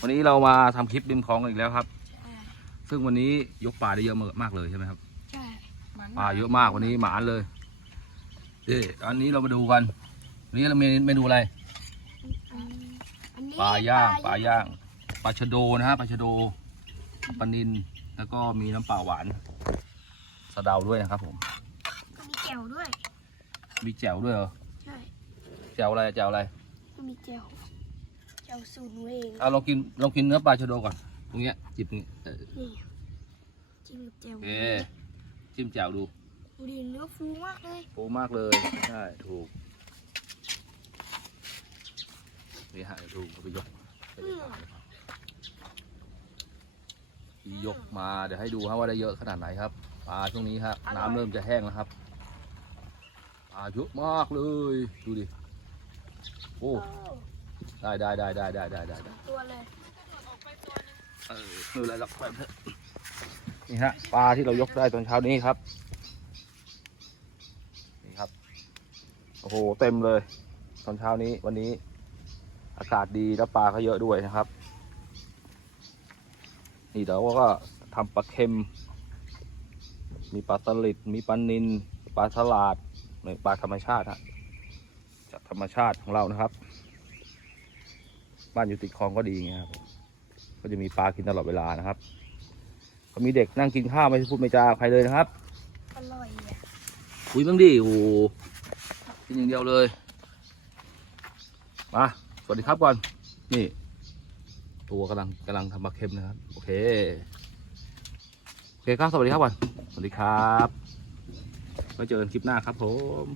วันนี้เรามาทำคลิปริมคลองกันอีกแล้วครับ ซึ่งวันนี้ยกปลาได้เยอะมากเลยใช่ไหมครับใช่ปลาเยอะมากวันนี้หมานเลยเอ๊ะอันนี้เรามาดูกันวันนี้เราเมนูเมนูอะไรอันนี้ปลาย่างปลาย่างปลาชะโดนะฮะปลาชะโดปลานินแล้วก็มีน้ำปลาหวานสะเดาด้วยนะครับผมก็มีแจ่วด้วย มีแจ่วด้วยเหรอใช่แจ่วอะไรแจ่วอะไรก็มีแจ่ว แจ่วสูตรหนูเองเอาลองกินลองกินเนื้อปลาชะโดก่อนตรงเนี้ยจิบตรงนี้เออนี่จิ้มกับแจ่วโอเคจิ้มแจ่วดูดูดิเนื้อฟูมากเลยโอ้มากเลยใช่ถูกนี่ฮะเดี๋ยวดูเอาไปยกไปยกที่ยกมาเดี๋ยวให้ดูครับว่าได้เยอะขนาดไหนครับปลาช่วงนี้ครับน้ำเริ่มจะแห้งแล้วครับปลาเยอะมากเลย ดูดิโอ้ โอ้ ได้ได้ได้ได้ได้ได้ได้ตัวเลยเออม่เป็ไรหรอกไปเถอะนี่ฮะปลาที่เรายกได้ตอนเช้านี้ครับนี่ครับโอ้โหเต็มเลย ตอนเช้านี้วันนี้ อากาศดีแล้วปลาก็เยอะด้วยนะครับ นี่เดี๋ยวก็ทำปลาเค็ม มีปลาสลิดมีปลานิลปลาฉลาดปลาธรรมชาติฮะจากธรรมชาติของเรานะครับ บ้านอยู่ติดคลองก็ดีไงครับ ก็จะมีปลากินตลอดเวลานะครับ ก็มีเด็กนั่งกินข้าวไม่พูดไม่จากับใครเลยนะครับ อร่อยอะคุยบ้างดิโอ้โหกินอย่างเดียวเลย มา สวัสดีครับก่อน นี่ ตัวกำลังกำลังทำปลาเค็มนะครับ โอเค โอเคครับ สวัสดีครับก่อน สวัสดีครับไว้เจอกันคลิปหน้าครับผม